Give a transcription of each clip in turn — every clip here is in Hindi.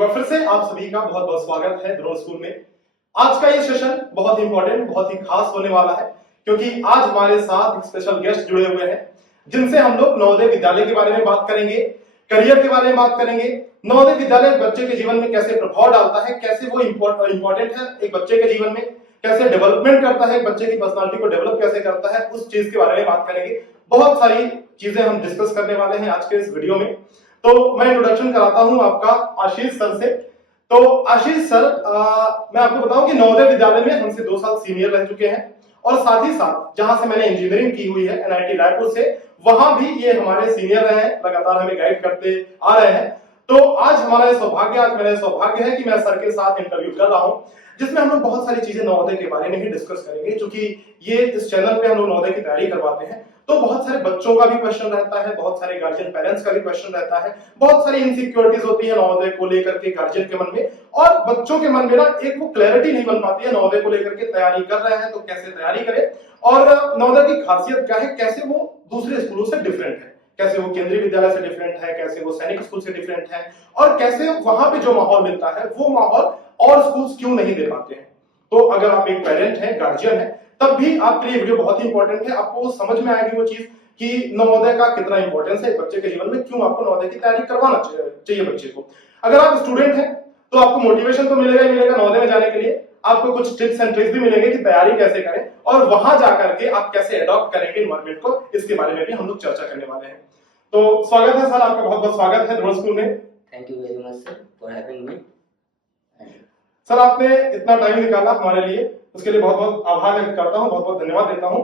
बार फिर से आप सभी का बहुत बहुत स्वागत है ड्रोन स्कूल में। आज का ये सेशन बहुत ही इंपॉर्टेंट, बहुत ही खास होने वाला है, क्योंकि आज हमारे साथ एक स्पेशल गेस्ट जुड़े हुए हैं जिनसे हम लोग नवोदय विद्यालय के बारे में बात करेंगे, करियर के बारे में बात करेंगे। नवोदय विद्यालय बच्चे के जीवन में कैसे प्रभाव डालता है, कैसे वो इंपॉर्टेंट है एक बच्चे के जीवन में, कैसे डेवलपमेंट करता है, बच्चे की पर्सनालिटी को डेवलप कैसे करता है, उस चीज के बारे में बात करेंगे। बहुत सारी चीजें हम डिस्कस करने वाले हैं आज के इस वीडियो में। तो मैं इंट्रोडक्शन कराता हूं आपका आशीष सर से। तो आशीष सर, मैं आपको बताऊं कि नवोदय विद्यालय में हमसे 2 साल सीनियर रह चुके हैं, और साथ ही साथ जहां से मैंने इंजीनियरिंग की हुई है एनआईटी रायपुर से, वहां भी ये हमारे सीनियर रहे हैं, लगातार हमें गाइड करते आ रहे हैं। तो आज हमारा सौभाग्य, आज मेरा सौभाग्य है कि मैं सर के साथ इंटरव्यू कर रहा हूं, जिसमें हम लोग बहुत सारी चीजें नवोदय के बारे में ही डिस्कस करेंगे। क्योंकि ये इस चैनल पे हम लोग नवोदय की तैयारी करवाते हैं, तो बहुत सारे बच्चों का भी क्वेश्चन रहता है, बहुत सारे गार्जियन पेरेंट्स का भी क्वेश्चन रहता है, बहुत सारी इनसिक्योरिटीज होती है नवोदय को लेकर के गार्जियन के मन में, और बच्चों के मन में ना एक वो क्लैरिटी नहीं बन पाती है नवोदय को लेकर के। तैयारी कर रहे हैं तो कैसे तैयारी करें, और नवोदय की खासियत क्या है, कैसे वो दूसरे स्कूलों से डिफरेंट है, कैसे वो केंद्रीय विद्यालय से डिफरेंट है, कैसे वो सैनिक स्कूल से डिफरेंट है, और कैसे वहां पे जो माहौल मिलता है वो माहौल और स्कूल्स क्यों नहीं दे पाते हैं। तो अगर आप एक पेरेंट हैं, गार्जियन है, तब भी आपके लिए वीडियो बहुत ही इंपॉर्टेंट है। आपको समझ में आएगी वो चीज कि नवोदय का कितना इंपॉर्टेंस है बच्चे के जीवन में, क्यों आपको नवोदय की तैयारी करवाना चाहिए बच्चे को। अगर आप स्टूडेंट हैं तो आपको मोटिवेशन तो मिलेगा ही मिलेगा नवोदय में जाने के लिए, आपको कुछ टिप्स एंड ट्रिक्स भी मिलेंगे कि तैयारी कैसे करें और वहां जाकर के आप कैसे अडॉप्ट करेंगे एनवायरनमेंट को, इसके बारे में भी हम लोग चर्चा करने वाले हैं। तो स्वागत है सर, आपका बहुत बहुत स्वागत है ड्रोन स्कूल में। Thank you very much sir for having me. Sir, आपने इतना टाइम निकाला हमारे लिए, उसके लिए बहुत बहुत आभार व्यक्त करता हूँ, बहुत बहुत धन्यवाद देता हूँ।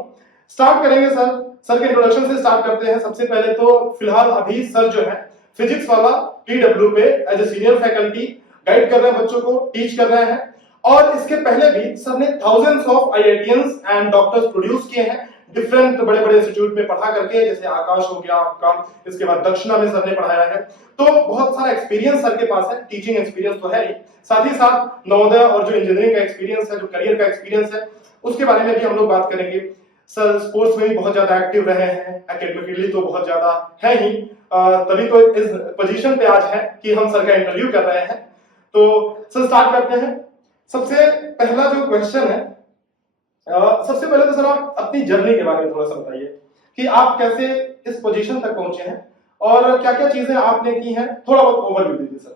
स्टार्ट करेंगे सर के इंट्रोडक्शन से स्टार्ट करते हैं। सबसे पहले तो फिलहाल अभी सर जो है फिजिक्स वाला पीडब्ल्यू पे as a senior faculty guide कर रहे हैं, बच्चों को टीच कर रहे हैं, और इसके पहले भी सर ने thousands of IITians and doctors produce किए हैं डिफरेंट बड़े बड़े इंस्टीट्यूट में पढ़ा करके, जैसे आकाश हो गया आपका, इसके बाद दक्षिणा में सर ने पढ़ाया है। तो बहुत सारा एक्सपीरियंस सर के पास है, टीचिंग एक्सपीरियंस तो है ही, साथ ही साथ नवोदय और जो इंजीनियरिंग का एक्सपीरियंस है, जो करियर का एक्सपीरियंस है, उसके बारे में भी हम लोग बात करेंगे। सर स्पोर्ट्स में भी बहुत ज्यादा एक्टिव रहे हैं, एकेडमिकली तो बहुत ज्यादा है ही, तभी तो इस पोजीशन पे आज है कि हम सर का इंटरव्यू कर रहे हैं। तो सर स्टार्ट करते हैं। सबसे पहला जो क्वेश्चन है, सबसे पहले तो सर आप अपनी जर्नी के बारे में थोड़ा सा बताइए कि आप कैसे इस पोजीशन तक पहुंचे हैं और क्या क्या चीजें आपने की हैं, थोड़ा बहुत ओवरव्यू दीजिए सर।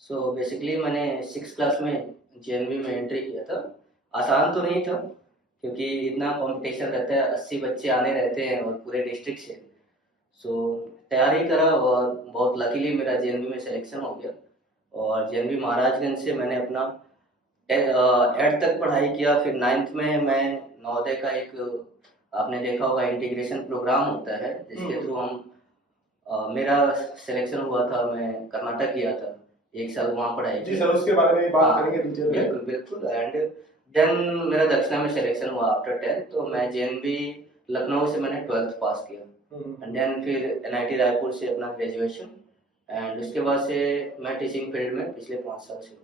सो बेसिकली मैंने 6th क्लास में जेएनवी में एंट्री किया था। आसान तो नहीं था क्योंकि इतना कंपटीशन रहता है, 80 बच्चे आने रहते हैं और पूरे डिस्ट्रिक्ट से। सो तैयारी करा और बहुत लकीली मेरा जेएनवी में सिलेक्शन हो गया, और जेएनवी महाराजगंज से मैंने अपना 8th तक पढ़ाई किया। फिर 9th में मैं नवोदय का एक, आपने देखा होगा, इंटीग्रेशन प्रोग्राम होता है जिसके थ्रू हम मेरा सिलेक्शन हुआ था। मैं कर्नाटक गया था, 1 साल वहाँ पढ़ाई की। जी सर, उसके बारे में बात करेंगे डिटेल में। बिल्कुल बिल्कुल। एंड देन मेरा दक्षिणा में सिलेक्शन हुआ आफ्टर 10th। तो मैं जेएनवी लखनऊ से मैंने 12th पास किया, एंड देन फिर एनआईटी रायपुर से अपना ग्रेजुएशन, एंड उसके बाद से मैं टीचिंग फील्ड में पिछले 5 साल से हूँ।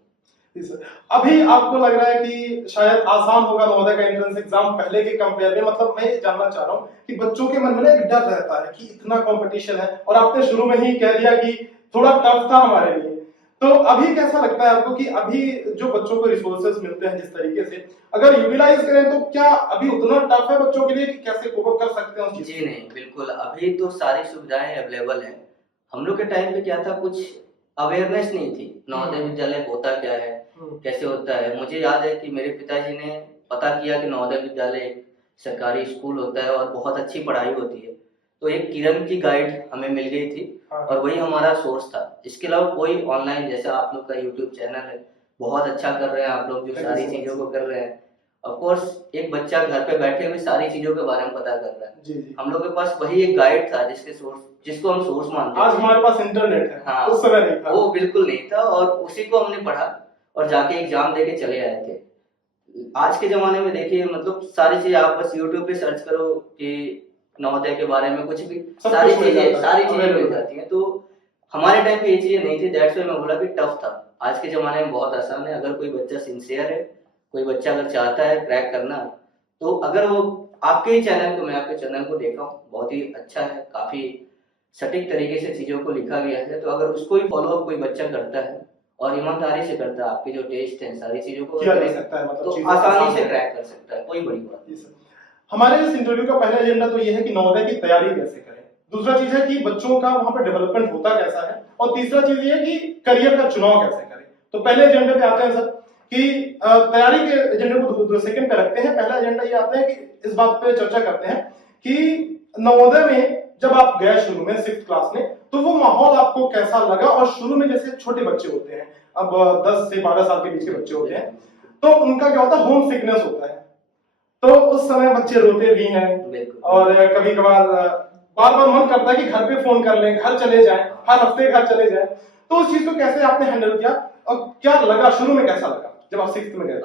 अभी आपको लग रहा है कि शायद आसान होगा नवोदय का एंट्रेंस एग्जाम पहले के कंपेयर में? मतलब मैं ये जानना चाह रहा हूँ कि बच्चों के मन में ना एक डर रहता है कि इतना कंपटीशन है, और आपने शुरू में ही कह दिया कि थोड़ा टफ था हमारे लिए। तो अभी कैसा लगता है आपको कि अभी जो बच्चों को रिसोर्सेज मिलते हैं जिस तरीके से, अगर यूटिलाइज करें तो क्या अभी उतना टफ है बच्चों के लिए कि कैसे कोप अप कर सकते हैं? जी नहीं, बिल्कुल अभी तो सारी सुविधाएं अवेलेबल हैं। हम लोग के टाइम पे क्या था, कुछ अवेयरनेस नहीं थी नवोदय विद्यालय होता क्या है, कैसे होता है। मुझे याद है कि मेरे पिताजी ने पता किया कि नवोदय विद्यालय एक सरकारी स्कूल होता है और बहुत अच्छी पढ़ाई होती है, तो एक किरण की गाइड हमें मिल गई थी, और वही हमारा सोर्स था। इसके अलावा कोई ऑनलाइन, जैसे आप लोग का यूट्यूब चैनल है, बहुत अच्छा कर रहे हैं आप लोग, जो सारी चीजों को कर रहे हैं। ऑफ कोर्स एक बच्चा घर पे बैठे हुए सारी चीजों के बारे में पता कर रहा है। जी। हम लोग के पास वही एक गाइड था जिसको हम सोर्स मानते हैं। आज हमारे पास इंटरनेट है, हाँ, उस समय नहीं था, वो बिल्कुल नहीं था, और उसी को हमने पढ़ा और जाके एग्जाम देके चले आए थे। आज के जमाने में देखिए, मतलब सारी चीजें आप बस यूट्यूब पे सर्च करो कि नवोदय के बारे में कुछ भी, सारी चीजें मिल जाती हैं। तो हमारे टाइम पे ये चीजें नहीं थी, दैट्स व्हाई मैं बोला कि टफ था। आज के जमाने में बहुत आसान है। अगर कोई बच्चा सिंसियर है, कोई बच्चा अगर चाहता है क्रैक करना, तो अगर वो आपके ही चैनल को, मैं आपके चैनल को देखा हूँ, बहुत ही अच्छा है, काफी सटीक तरीके से चीजों को लिखा गया है। तो अगर उसको ही फॉलो अप कोई बच्चा करता है और ईमानदारी से करता है, आपके जो टेस्ट हैं सारी चीजों को किया जा सकता है, मतलब तो चीजें आसानी आसान से है। क्रैक कर सकता है, कोई बड़ी बात जी सर। हमारे इस इंटरव्यू का पहला एजेंडा तो ये है कि नवोदय की तैयारी कैसे करें, दूसरा चीज है कि बच्चों का वहां पर डेवलपमेंट होता कैसा है, और तीसरा चीज ये है कि करियर का चुनाव कैसे करें। तो पहले एजेंडे पे आते हैं सर कि तैयारी के एजेंडे को सेकंड पे रखते हैं। पहला एजेंडा ये आता है कि इस बात पे चर्चा करते हैं कि नवोदय में जब आप गए शुरू में 6th क्लास में, तो वो माहौल आपको कैसा लगा। और शुरू में जैसे छोटे बच्चे होते हैं, अब 10 से 12 साल के बीच के बच्चे होते हैं, तो उनका क्या होता है, होम सिकनेस होता है। तो उस समय बच्चे रोते भी हैं, और कभी कभार बार बार मन करता है कि घर पे फोन कर लें, घर चले जाएं, हर हफ्ते घर चले जाएं। तो उस चीज को कैसे आपने हैंडल किया, और क्या लगा, शुरू में कैसा लगा जब आप 6th में गए?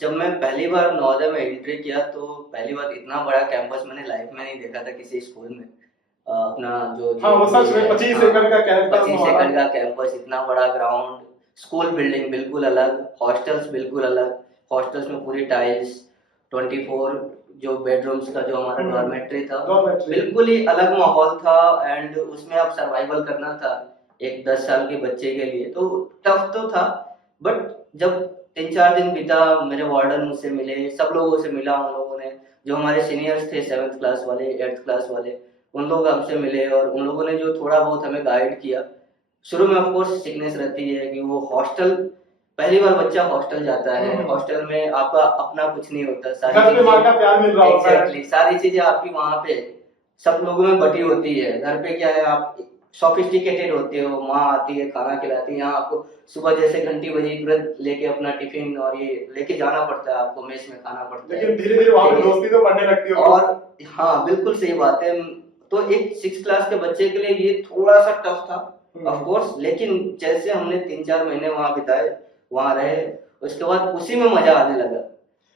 जब मैं पहली बार नवोदय में एंट्री किया तो पहली बार इतना बड़ा कैंपस मैंने लाइफ में नहीं देखा था किसी स्कूल में। अपना जो हाँ, वो सच में 25 एकड़ का कैंपस, 25 एकड़ का कैंपस, इतना बड़ा ग्राउंड, स्कूल बिल्डिंग बिल्कुल अलग, हॉस्टल्स बिल्कुल अलग, हॉस्टल्स में पूरी टाइल्स, 24 जो बेडरूम्स का जो हमारा डॉर्मेट्री था, बिल्कुल ही अलग माहौल था। एंड उसमें अब सर्वाइवल करना था एक 10 साल के बच्चे के लिए, तो टफ तो था। बट जब 3-4 दिन बीता, मेरे वार्डन मुझसे मिले, सब लोगों से मिला, उन लोगों ने जो हमारे सीनियर्स थे 7th क्लास वाले, 8th क्लास वाले, उन लोग हमसे मिले और उन लोगों ने जो थोड़ा बहुत हमें गाइड किया। शुरू में ऑफ कोर्स सिकनेस रहती है कि वो हॉस्टल, पहली बार बच्चा हॉस्टल जाता है, हॉस्टल में आपका अपना कुछ नहीं होता, घर पे माँ का प्यार मिल रहा होता है। एग्जैक्टली, सारी चीजें आपकी वहां पे सब लोगों में बटी होती है। घर पे क्या है, आप सोफिस्टिकेटेड होते हो, माँ आती है खाना खिलाती है, यहाँ आपको सुबह जैसे घंटी बजी तुरंत लेके अपना टिफिन और ये लेके जाना पड़ता है, आपको मेस में खाना पड़ता है। लेकिन धीरे धीरे वहां पे दोस्ती तो बढ़ने लगती है। और हाँ, बिल्कुल सही बात है। तो एक 6th क्लास के बच्चे के लिए ये थोड़ा सा टफ था ऑफ कोर्स, लेकिन जैसे हमने 3-4 महीने वहां बिताए, वहां रहे, उसके बाद उसी में मजा आने लगा।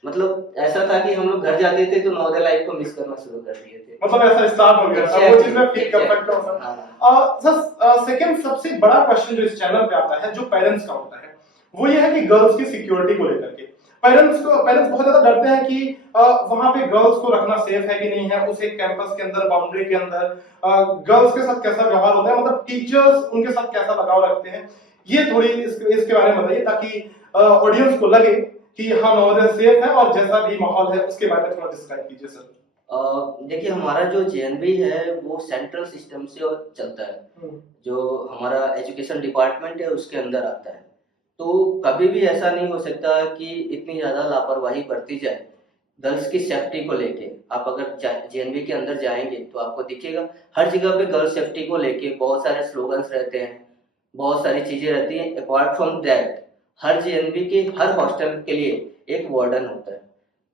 मतलब ऐसा था कि हम लोग घर जाते थे तो नवोदय लाइफ को मिस करना शुरू कर दिए थे, मतलब ऐसा स्टार्ट हो गया था, वो चीज मैं फील कर सकता हूं सर। सर सेकंड सबसे बड़ा क्वेश्चन जो इस चैनल पे आता है, जो पेरेंट्स का होता है, वो ये है कि गर्ल्स की सिक्योरिटी को लेकर के पेरेंट्स बहुत ज्यादा डरते हैं कि वहां पे गर्ल्स को रखना सेफ है कि नहीं है, उस एक कैंपस के अंदर, बाउंड्री के अंदर गर्ल्स के साथ कैसा व्यवहार होता है, मतलब टीचर्स उनके साथ कैसा लगाव रखते हैं। ये थोड़ी इसके बारे में बताइए, ताकि ऑडियंस को लगे कि हाँ नवोदय सेफ है, और जैसा भी माहौल है उसके बारे में थोड़ा डिस्क्राइब कीजिए सर। देखिए, हमारा जो जेएनबी है वो सेंट्रल सिस्टम से चलता है, जो हमारा एजुकेशन डिपार्टमेंट है उसके अंदर आता है। तो कभी भी ऐसा नहीं हो सकता कि इतनी ज्यादा लापरवाही बरती जाए गर्ल्स की सेफ्टी को लेके। आप अगर जेएनबी के अंदर जाएंगे तो आपको दिखेगा हर जगह पे गर्ल्स सेफ्टी को लेके बहुत सारे स्लोगन्स रहते हैं, बहुत सारी चीजें रहती हैं। Apart from that, her JNB के हर हॉस्टल के लिए एक वार्डन होता है,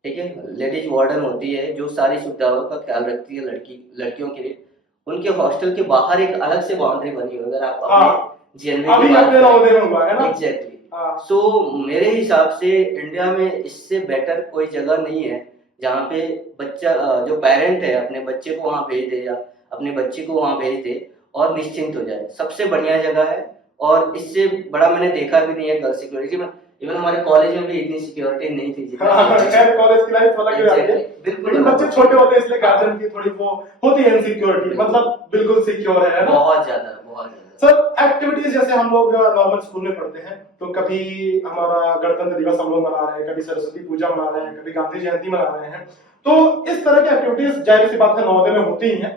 ठीक है, लेडीज वार्डन होती है जो सारी सुविधाओं का ख्याल रखती है लड़कियों के लिए। उनके हॉस्टल के बाहर एक अलग से बाउंड्री बनी हुई है, अगर आप अपने जेएनबी की बात करें। एग्जैक्टली। सो मेरे हिसाब से इंडिया में इससे बेटर कोई जगह नहीं है जहाँ पे बच्चा जो पेरेंट है अपने बच्चे को वहां भेज दे या अपनी बच्ची को वहां भेज दे और निश्चिंत हो जाए। सबसे बढ़िया जगह है, और इससे बड़ा मैंने देखा भी नहीं है गर्ल सिक्योरिटी में। इवन हमारे कॉलेज में भी इतनी सिक्योरिटी नहीं थी। कॉलेज की लाइफ अलग हो जाती है, बिल्कुल बच्चे छोटे होते हैं इसलिए गार्जियन की थोड़ी वो होती है इनसिक्योरिटी, मतलब बिल्कुल सिक्योर है ना, बहुत ज्यादा। सर एक्टिविटीज जैसे हम लोग नॉर्मल स्कूल में पढ़ते हैं, तो कभी हमारा गणतंत्र दिवस हम लोग मना रहे हैं, कभी सरस्वती पूजा मना रहे हैं, कभी गांधी जयंती मना रहे हैं, तो इस तरह की एक्टिविटीज जाहिर सी बात है नवोदय में होती ही हैं।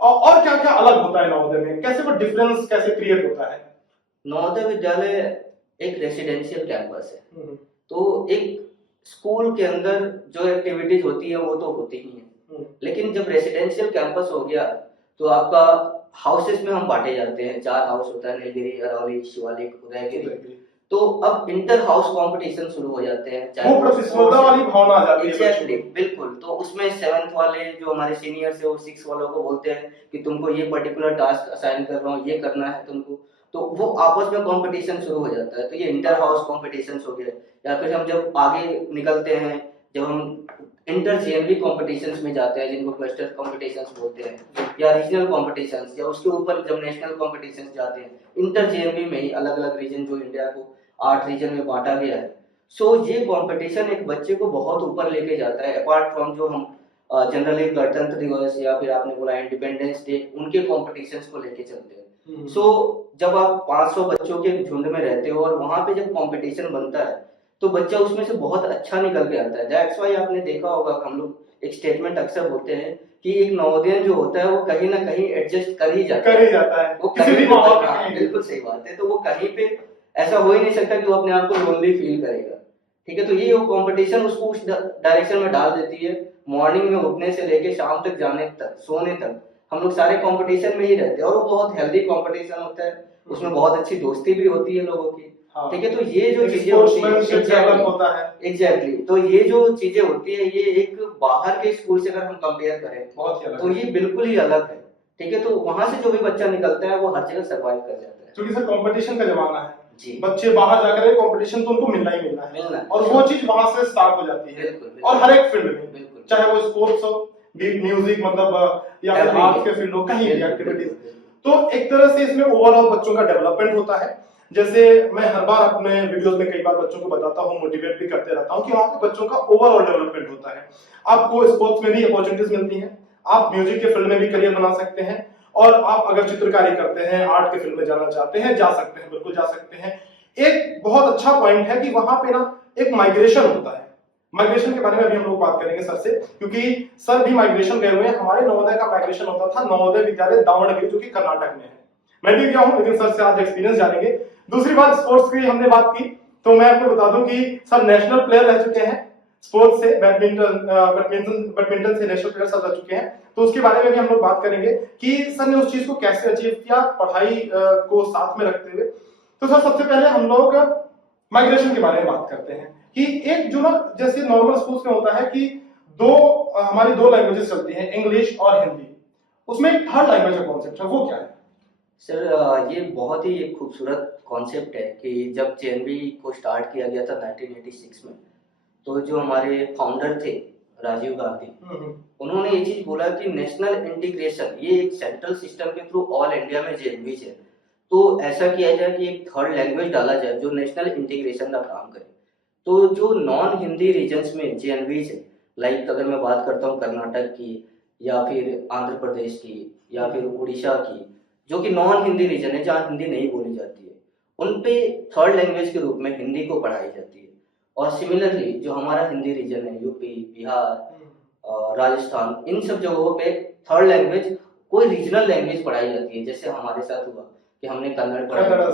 और क्या क्या अलग होता है नवोदय में, कैसे वो डिफरेंस कैसे क्रिएट होता है? नवोदय विद्यालय एक रेसिडेंशियल कैंपस है, तो एक स्कूल के अंदर जो एक्टिविटीज होती है वो तो होती ही है, लेकिन जब रेसिडेंशियल कैंपस हो गया तो आपका हाउसेस में हम बांटे जाते हैं। 4 हाउस होता है, नीलगिरी, अरौली, शिवालिक, उदयगिरी। तो अब इंटर हाउस कंपटीशन शुरू हो जाते हैं, वो प्रतिस्पर्धा वाली भावना आ जाती है। एग्जैक्टली, बिल्कुल। तो उसमें 7th वाले जो हमारे सीनियर्स है वो 6 वालों को बोलते हैं कि तुमको ये पर्टिकुलर टास्क असाइन कर रहा हूँ, ये करना है तुमको, तो वो आपस में कंपटीशन शुरू हो जाता है। तो ये इंटर हाउस कंपटीशन हो गया। या फिर हम जब आगे निकलते हैं, जब हम इंटर जेएनबी कॉम्पिटिशन्स में जाते हैं, जिनको क्लस्टर कॉम्पिटिशन्स बोलते हैं, या रीजनल कॉम्पिटिशन्स, या उसके ऊपर जब नेशनल कॉम्पिटिशन्स जाते हैं, इंटर जेएनबी में ही अलग अलग रीजन, जो इंडिया को 8 रीजन में बांटा गया है। सो ये कंपटीशन एक बच्चे को बहुत ऊपर लेके जाता है। अपार्ट फ्रॉम जो हम जनरली गणतंत्र दिवस या फिर आपने बोला इंडिपेंडेंस डे, उनके कॉम्पिटिशन्स को लेके चलते हैं। सो जब आप 500 बच्चों के झुंड में रहते हो और वहां पे जब कंपटीशन बनता है तो बच्चा उसमें से बहुत अच्छा निकल के आता है। दैट्स वाई आपने देखा होगा, हम लोग एक स्टेटमेंट अक्सर बोलते हैं कि एक नवोदय जो होता है वो कहीं ना कहीं एडजस्ट कर ही जाता है वो किसी कहीं भी पे माहौल में हाँ, कहीं भी। बिल्कुल सही बात है। तो वो कहीं पे ऐसा हो ही नहीं सकता कि वो अपने आप को लोनली फील करेगा। ठीक है, तो ये वो कंपटीशन उसको उस डायरेक्शन में डाल देती है। मॉर्निंग में उठने से लेके शाम तक जाने तक, सोने तक हम लोग सारे कंपटीशन में ही रहते हैं और वो बहुत हेल्दी कंपटीशन होता है। उसमें बहुत अच्छी दोस्ती भी होती है लोगों की। हाँ। ठीक है, तो ये जो चीजें स्पोर्ट्समैनशिप डेवलप होता है। एग्जैक्टली, तो ये जो चीजें होती है ये एक बाहर के स्कूल से अगर हम कंपेयर करें बहुत ही अलग तो है। ये बिल्कुल ही अलग है। ठीक है, तो वहां से जो भी बच्चा निकलता है वो हर जगह सर्वाइव कर जाता है। क्योंकि सर कंपटीशन का जमाना है जी, बच्चे बाहर जाकर कंपटीशन तो उनको मिलना ही मिलना है मिलना है। और वो चीज वहां से स्टार्ट हो जाती है। बिल्कुल, बिल्कुल। और हर एक फील्ड में, बिल्कुल। चाहे वो स्पोर्ट्स हो, म्यूजिक मतलब या फिर Everything। आर्ट के फील्ड हो, कहीं भी बिल्कुल, एक्टिविटीज। बिल्कुल। तो एक तरह से इसमें ओवरऑल बच्चों का डेवलपमेंट होता है। जैसे मैं हर बार अपने वीडियोस में कई बार बच्चों को बताता हूँ, मोटिवेट भी करते रहता हूँ कि वहां पे बच्चों का ओवरऑल डेवलपमेंट होता है। आपको स्पोर्ट्स में भी अपॉर्चुनिटीज मिलती हैं, आप म्यूजिक के फील्ड में भी करियर बना सकते हैं, और आप अगर चित्रकारी करते हैं, आर्ट के फील्ड में जाना चाहते हैं, जा सकते हैं, बिल्कुल जा सकते हैं। एक बहुत अच्छा पॉइंट है कि वहां पे ना एक माइग्रेशन होता है। माइग्रेशन के बारे में अभी हम लोग बात करेंगे सर से, क्योंकि सर भी माइग्रेशन गए हुए हैं। हमारे नवोदय का माइग्रेशन होता था नवोदय विद्यालय दावणगिरी, जो कि कर्नाटक में है। मैं भी गया हूं, लेकिन सर से आज एक्सपीरियंस जानेंगे। दूसरी बात, स्पोर्ट्स की हमने बात की, तो मैं आपको बता दूं कि सर नेशनल प्लेयर रह चुके हैं स्पोर्ट्स से, बैडमिंटन से नेशनल प्लेयर सर रह चुके हैं। तो उसके बारे में भी हम लोग बात करेंगे कि सर ने उस चीज को कैसे अचीव किया, पढ़ाई को साथ में रखते हुए। तो सर सबसे पहले हम लोग माइग्रेशन के बारे में बात करते हैं कि एक जो ना, जैसे नॉर्मल स्कूल्स में होता है कि हमारी दो लैंग्वेजेस चलती हैं, इंग्लिश और हिंदी। उसमें एक थर्ड लैंग्वेज का कॉन्सेप्ट है, वो क्या है? सर ये बहुत ही एक खूबसूरत कॉन्सेप्ट है कि जब जेएनवी को स्टार्ट किया गया था 1986 में, तो जो हमारे फाउंडर थे राजीव गांधी, उन्होंने ये चीज बोला कि नेशनल इंटीग्रेशन ये एक सेंट्रल सिस्टम के थ्रू ऑल इंडिया में जेएनवी है, तो ऐसा किया जाए कि एक थर्ड लैंग्वेज डाला जाए जो नेशनल इंटीग्रेशन का काम करे। तो जो नॉन हिंदी रीजन्स में जेएनवी है, लाइक अगर मैं बात करता हूँ कर्नाटक की या फिर आंध्र प्रदेश की या फिर उड़ीसा की, जो कि नॉन हिंदी रीजन है जहाँ हिंदी नहीं बोली जाती है, उन पे थर्ड लैंग्वेज के रूप में हिंदी को पढ़ाई जाती है। और सिमिलरली जो हमारा हिंदी रीजन है, यूपी, बिहार, राजस्थान, इन सब जगहों पे थर्ड लैंग्वेज कोई रीजनल लैंग्वेज पढ़ाई जाती है। जैसे हमारे साथ हुआ कि हमने कन्नड़ पढ़ा,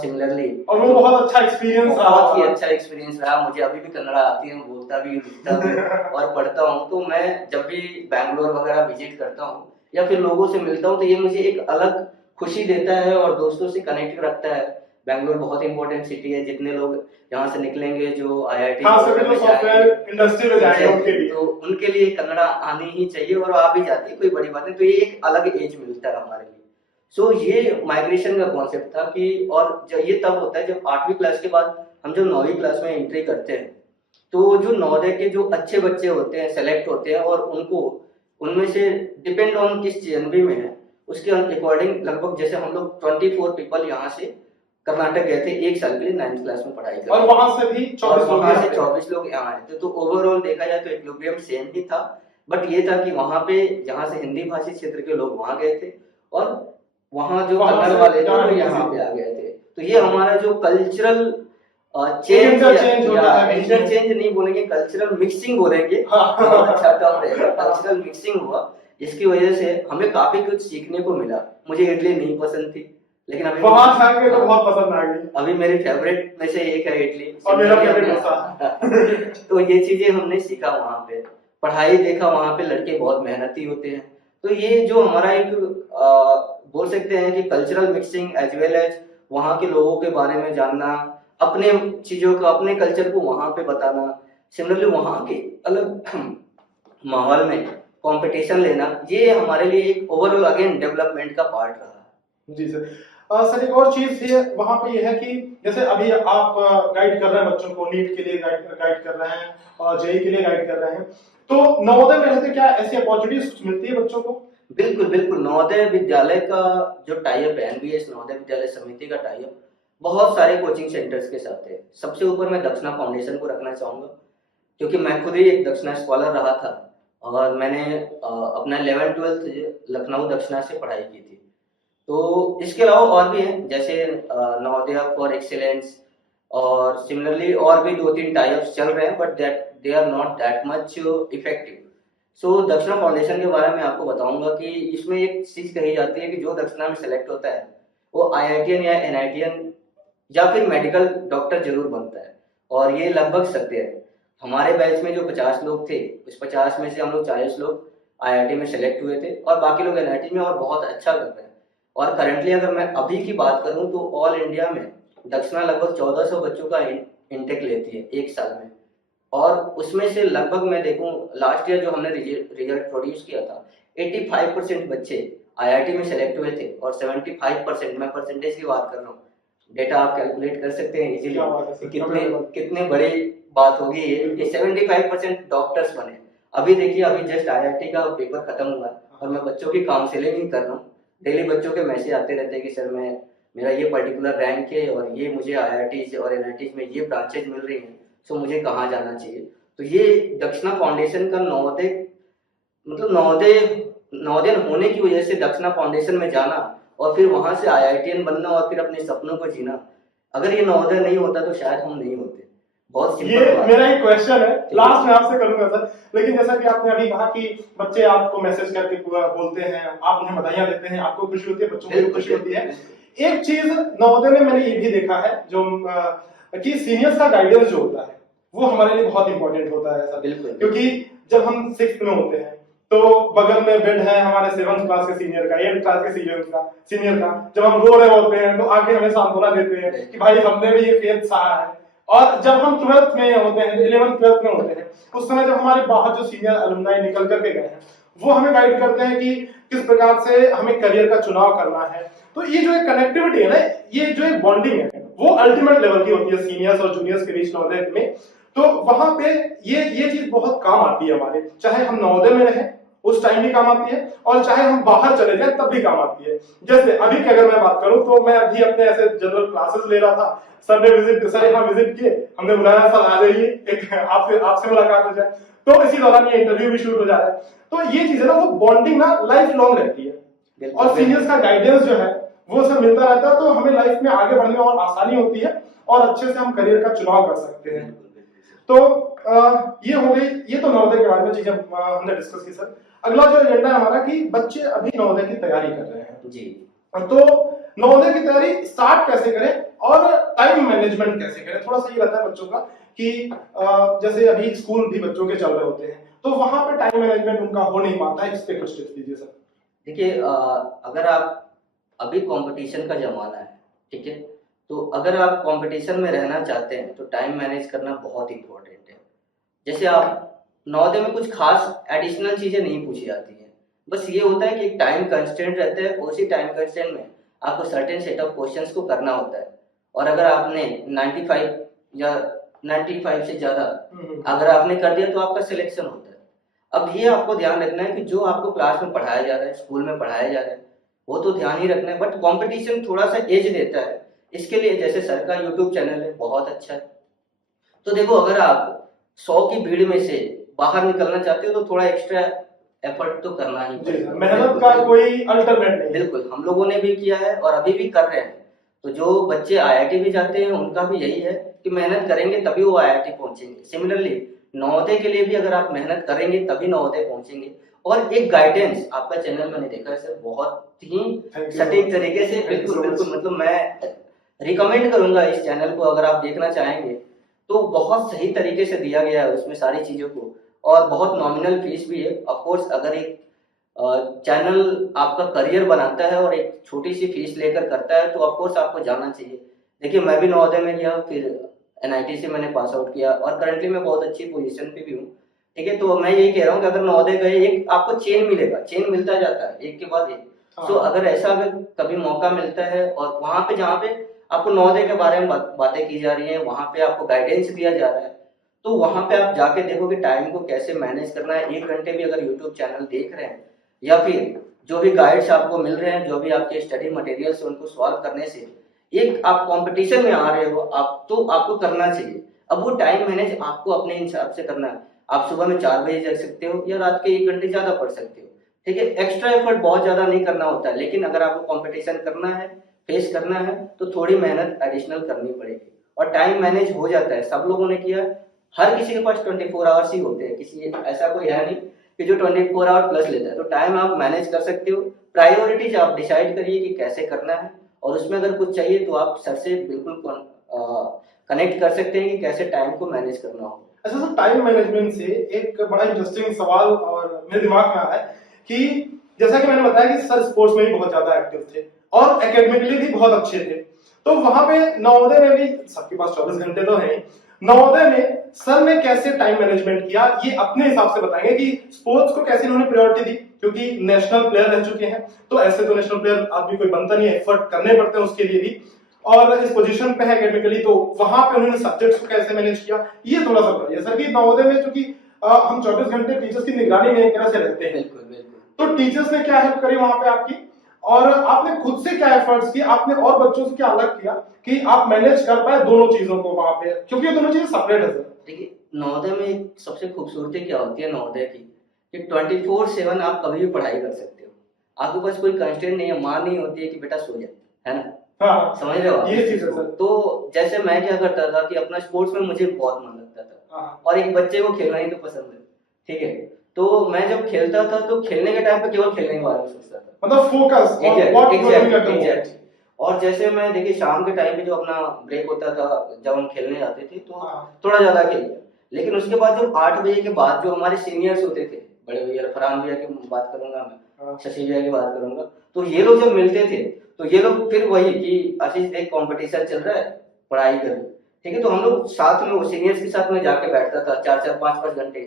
सिमिलरली, और वो बहुत अच्छा एक्सपीरियंस रहा। बहुत ही अच्छा एक्सपीरियंस रहा। मुझे अभी भी कन्नड़ा आती है, बोलता भी, लिखता भी और पढ़ता हूँ। तो मैं जब भी बैंगलोर वगैरह विजिट करता हूँ या फिर लोगों से मिलता हूँ तो ये मुझे एक अलग खुशी देता है और दोस्तों से कनेक्ट रखता है। बैंगलोर बहुत इंपॉर्टेंट सिटी है, जितने लोग यहाँ से निकलेंगे जो आईआईटी सॉफ्टवेयर इंडस्ट्री में जाएंगे उनके लिए, तो उनके लिए कन्नड़ा आनी ही चाहिए और आ भी जाती है, कोई बड़ी बात नहीं। तो ये एक अलग एज मिलता है हमारे लिए। सो ये माइग्रेशन का कॉन्सेप्ट था कि, और ये तब होता है जब 8वीं क्लास के बाद हम जब 9वीं क्लास में एंट्री करते हैं, तो जो नवोदय के जो अच्छे बच्चे होते हैं सेलेक्ट होते हैं और उनको उनमें से डिपेंड ऑन किस जेएनवी में है उसके अकॉर्डिंग लगभग, जैसे हम लोग 24 पीपल यहाँ से कर्नाटक गए थे एक साल के लिए 9th क्लास में पढ़ाई और वहां से भी 24 लोग यहाँ आए थे। तो ओवरऑल देखा जाए तो इक्विलिब्रियम सेम ही था, बट ये था कि वहां पे जहाँ से हिंदी भाषी क्षेत्र के लोग वहां गए थे और वहां जो कन्नड़ वाले थे वो यहाँ पे आ गए थे। तो ये हमारा जो कल्चरल इंटरचेंज नहीं बोलेंगे, कल्चरल मिक्सिंग बोलेंगे, अच्छा टर्म रहेगा, कल्चरल मिक्सिंग हुआ, जिसकी वजह से हमें काफी कुछ सीखने को मिला। मुझे इडली नहीं पसंद थी, लेकिन अभी वहां जाके तो बहुत पसंद आ गई। अभी मेरी फेवरेट में से एक है इडली और मेरा फेवरेट डोसा। तो ये चीजें हमने सीखा वहां पे, पढ़ाई देखा वहां पे, लड़के बहुत मेहनती होते हैं। तो ये जो हमारा एक बोल सकते हैं कि cultural mixing as well as वहां के लोगों के बारे में जानना, अपने चीजों को, अपने कल्चर को वहां पे बताना, सिमिलरली वहां के अलग माहौल में कंपटीशन लेना, ये हमारे लिए एक ओवरऑल अगेन डेवलपमेंट का पार्ट रहा। जी सर। सर एक और चीज थी वहां पे ये है कि जैसे अभी आप गाइड कर रहे हैं बच्चों को, नीट के लिए गाइड कर रहे हैं और जेई के लिए गाइड कर रहे हैं, तो नवोदय में रहते क्या ऐसी अपॉर्चुनिटीज मिलती है बच्चों को? बिल्कुल बिल्कुल, नवोदय विद्यालय का जो टाइप है, एनबीएस नवोदय विद्यालय समिति का टाइप बहुत सारे कोचिंग सेंटर्स के साथ है। सबसे ऊपर मैं दक्षिणा फाउंडेशन को रखना चाहूंगा, क्योंकि मैं खुद ही एक दक्षिणा स्कॉलर रहा था और मैंने अपना 11th-12th लखनऊ दक्षिणा से पढ़ाई की थी। तो इसके अलावा और भी हैं, जैसे नवोदय फॉर एक्सीलेंस, और सिमिलरली और भी 2-3 टाइप्स चल रहे हैं, but that they are not that much effective. So Dakshina foundation के बारे में आपको बताऊंगा कि इसमें एक चीज कही जाती है कि जो दक्षिणा में सेलेक्ट होता है वो आईआईटीएन या एनआईटीएन या फिर मेडिकल डॉक्टर जरूर बनता है, और ये लगभग सत्य है। हमारे बैच में जो 50 लोग थे, उस 50 में से हम लोग 40 लोग आईआईटी में सेलेक्ट हुए थे और बाकी लोग एनआईटी में, और बहुत अच्छा कर रहे हैं। और करंटली अगर मैं अभी की बात करूं तो ऑल इंडिया में दक्षिणा लगभग 1400 बच्चों का इनटेक लेती है एक साल में, और उसमें से लगभग मैं देखूं लास्ट ईयर जो हमने रिजल्ट प्रोड्यूस किया था, 85% बच्चे आईआईटी में सेलेक्ट हुए थे, और 75%, मैं परसेंटेज की बात कर रहा हूँ, डेटा आप कैलकुलेट कर सकते हैं क्या बात है इजीली, सर, कितने कितने बड़ी बात होगी ये कि 75% डॉक्टर्स बने। अभी देखिए, अभी जस्ट आईआईटी का पेपर खत्म हुआ है और मैं बच्चों की काउंसलिंग ही कर रहा हूँ। डेली बच्चों के मैसेज आते रहते हैं कि सर मैं मेरा ये पर्टिकुलर रैंक है और ये मुझे आईआईटी और एनआईटी में ये ब्रांचेज मिल रही हैं, सो मुझे कहाँ जाना चाहिए। तो ये दक्षिणा फाउंडेशन का नवोदय, मतलब नवोदय होने की वजह से दक्षिणा फाउंडेशन में जाना और फिर वहां से आईआईटीएन बनना और फिर अपने सपनों को जीना, अगर ये नवोदय नहीं होता तो शायद हम नहीं होते। बहुत ये सिंपल बात मेरा एक क्वेश्चन है, लास्ट में आपसे करूंगा सर। लेकिन जैसा कि आपने अभी कहा कि बच्चे आपको मैसेज करके पूरा बोलते हैं, आप उन्हें बधाइयां देते हैं, आपको खुशी होती है, बच्चों को भी खुशी होती है। एक चीज नवोदय में मैंने ये भी देखा है जो कि सीनियर्स का गाइडेंस जो होता है वो हमारे लिए बहुत इंपॉर्टेंट होता है सर। बिल्कुल। क्योंकि जब हम 6th में होते हैं तो बगल में बेड है हमारे 7th क्लास के सीनियर का, 8th क्लास के सीनियर का, जब हम रो रहे होते हैं तो आके हमें सांत्वना देते हैं कि भाई हमने भी ये फेथ सहा है। और जब हम 12th में होते हैं, 11th 12th में होते हैं, उस समय जब हमारे बाहर जो सीनियर अलुमनाई निकल करके गए हैं वो हमें गाइड करते हैं कि किस प्रकार से हमें करियर का चुनाव करना है। तो ये जो एक कनेक्टिविटी है ना, ये जो एक बॉन्डिंग है वो अल्टीमेट लेवल की होती है सीनियर्स और जूनियर्स के बीच नवोदय में। तो वहां पे ये चीज बहुत काम आती है हमारे, चाहे हम नवोदय में रहें उस टाइम भी काम आती है और चाहे हम बाहर चले जाए तब भी काम आती है। जैसे अभी की अगर मैं बात करूं तो मैं अभी अपने ऐसे जनरल क्लासेस ले रहा था, सर ने विजिट किए, हमने बुलाया सर आ जाइए, एक आपसे मुलाकात हो जाए, तो इसी दौरान ये इंटरव्यू भी शुरू हो जा रहा है। तो ये चीज है ना, वो बॉन्डिंग ना लाइफ लॉन्ग रहती है और सीनियर्स का गाइडेंस जो है वो सब मिलता रहता है, तो हमें लाइफ में आगे बढ़ने में और आसानी होती है और अच्छे से हम करियर का चुनाव कर सकते हैं। तो ये हो गई, ये तो नवोदय के बारे में चीजें हमने डिस्कस की सर। अगला जो एजेंडा है हमारा कि बच्चे अभी नवोदय की तैयारी कर रहे हैं जी, तो नवोदय की तैयारी स्टार्ट कैसे करें और टाइम मैनेजमेंट कैसे करें, थोड़ा सा ये रहता है बच्चों का कि जैसे अभी स्कूल भी बच्चों के चल रहे होते हैं तो वहां पे टाइम मैनेजमेंट उनका हो नहीं पाता है, इस पे कुछ टिप्स दीजिए सर। देखिए, अगर आप अभी कंपटीशन का जमाना है, ठीक है, तो अगर आप कंपटीशन में रहना चाहते हैं तो टाइम मैनेज करना बहुत इंपॉर्टेंट है। जैसे आप नवोदय में कुछ खास एडिशनल चीजें नहीं पूछी जाती हैं, बस ये होता है कि एक टाइम कंस्टेंट रहता है, उसी टाइम कंस्टेंट में आपको सर्टेन सेट ऑफ क्वेश्चंस को करना होता है, और अगर आपने 95 या 95 से ज्यादा अगर आपने कर दिया तो आपका सिलेक्शन होता है। अब ये आपको ध्यान रखना है कि जो आपको क्लास में पढ़ाया जा रहा है, स्कूल में पढ़ाया जा रहा है, वो तो ध्यान ही रखना है, बट कंपटीशन थोड़ा सा एज देता है। इसके लिए जैसे सर का यूट्यूब चैनल है, बहुत अच्छा है। तो देखो, अगर आप 100 की भीड़ में से बाहर निकलना चाहते हो तो थोड़ा एक्स्ट्रा एफर्ट तो करना ही पड़ेगा, मेहनत का कोई अल्टरनेट नहीं। बिल्कुल, हम लोगों ने भी किया है और अभी भी कर रहे हैं। तो जो बच्चे आईआईटी भी जाते हैं उनका भी यही है कि मेहनत करेंगे तभी वो आईआईटी पहुंचेंगे। सिमिलरली नवोदय के लिए भी अगर आप मेहनत करेंगे तभी नवोदय पहुंचेंगे। और एक गाइडेंस आपका चैनल मैंने देखा है सर, बहुत ही सटीक तरीके से, बिल्कुल मतलब मैं रिकमेंड करूंगा इस चैनल को, अगर आप देखना चाहेंगे तो बहुत सही तरीके से दिया गया है उसमें सारी चीजों को, और बहुत नॉमिनल फीस भी है। ऑफ कोर्स अगर एक चैनल आपका करियर बनाता है और एक छोटी सी फीस लेकर करता है तो ऑफ कोर्स आपको जाना चाहिए। देखिए, मैं भी नवोदय में गया, फिर एनआईटी से मैंने पास आउट किया और करंटली मैं बहुत अच्छी पोजीशन पे भी हूँ, ठीक है। तो मैं यही कह रहा हूँ कि अगर नवोदय गए, एक आपको चेन मिलेगा, चेन मिलता जाता है एक के बाद एक। तो अगर ऐसा अगर कभी मौका मिलता है और वहां पे जहाँ पे आपको नवोदय के बारे में बातें की जा रही है, वहां पे आपको गाइडेंस दिया जा रहा है, तो वहां पे आप जाके देखो कि टाइम को कैसे मैनेज करना है। 1 घंटे भी अगर यूट्यूब चैनल देख रहे हैं या फिर जो भी गाइड्स आपको मिल रहे हैं, जो भी आपके स्टडी मटेरियल्स है, उनको सॉल्व करने से एक आप कंपटीशन में आ रहे हो, आप तो आपको करना चाहिए। अब वो टाइम मैनेज आपको अपने हिसाब से करना है। आप सुबह में 4 बजे जग सकते हो या रात के 1 घंटे ज्यादा पढ़ सकते हो। ठीक है, एक्स्ट्रा एफर्ट बहुत ज्यादा नहीं करना होता है, लेकिन अगर आपको कंपटीशन करना है, फेस करना है, तो थोड़ी मेहनत एडिशनल करनी पड़ेगी। और टाइम मैनेज हो जाता है, सब लोगों ने किया। हर किसी के पास 24 आवर्स ही होते हैं, किसी ऐसा कोई है नहीं कि जो 24 आवर प्लस लेता है। तो टाइम आप मैनेज कर सकते हो। प्रायोरिटीज आप डिसाइड करिए कि कैसे करना है, और उसमें अगर कुछ चाहिए तो आप सर से बिल्कुल कनेक्ट कर सकते हैं कि कैसे टाइम को मैनेज करना हो। अच्छा सर, टाइम मैनेजमेंट से एक बड़ा इंटरेस्टिंग सवाल और मेरे दिमाग में आ रहा है कि जैसा कि मैंने बताया कि सर स्पोर्ट्स में भी बहुत ज्यादा एक्टिव थे और एकेडमिकली भी बहुत अच्छे थे, तो वहां पे नवोदय में भी सबके पास 24 घंटे तो है। नवोदय में सर ने कैसे टाइम मैनेजमेंट किया, ये अपने हिसाब से बताएंगे कि स्पोर्ट्स को कैसे इन्होंने प्रायोरिटी दी, क्योंकि नेशनल प्लेयर रह चुके हैं, तो ऐसे तो नेशनल प्लेयर आदमी कोई बनता नहीं है, एफर्ट करने पड़ते हैं उसके लिए भी, और इस पोजीशन पे है एकेडमिकली, तो वहां पे उन्होंने सब्जेक्ट्स को कैसे मैनेज किया, ये थोड़ा सा बताइए सर। कि नवोदय में चूंकि हम 24 घंटे टीचर्स की निगरानी में एक तरह से रहते हैं, बिल्कुल बिल्कुल। तो टीचर्स ने क्या हेल्प करी वहां पे आपकी, और आपने खुद से क्या एफर्ट्स किए, आपने और बच्चों से क्या अलग किया कि आप मैनेज कर पाए दोनों चीजों को वहां पे, क्योंकि ये दोनों चीजें सेपरेट है सर। देखिए, नवोदय में एक सबसे खूबसूरती क्या होती है नवोदय की, कि 24/7 आप कभी भी पढ़ाई कर सकते हो। आपके पास कोई कंस्ट्रेंट नहीं है, माँ नहीं होती है कि बेटा सो जा, है ना। हाँ, समझ रहे हो आप? ये चीज है सर। तो जैसे मैं क्या करता था कि अपना स्पोर्ट्स में मुझे बहुत मन लगता था, हाँ, और एक बच्चे को खेलना ही तो पसंद है। ठीक है, तो मैं जब खेलता था तो खेलने के टाइम पे केवल खेलने के बारे में सोचता था। मतलब focus on what you are doing at the moment। Exact. और जैसे मैं देखिए शाम के टाइम पे जो अपना ब्रेक होता था, जब हम खेलने जाते थे तो हाँ। थोड़ा ज्यादा खेल लिया। लेकिन उसके बाद जो 8 बजे के बाद जो हमारे सीनियर्स होते थे, बड़े भैया फरहान भैया की बात करूंगा मैं, हाँ। शशि भैया की बात करूंगा, तो ये लोग जब मिलते थे तो ये लोग फिर वही कि आशीष देख कंपटीशन चल रहा है, पढ़ाई कर। ठीक है, तो हम लोग साथ में वो सीनियर्स के साथ में जाके बैठता था 4-4 5-5 घंटे।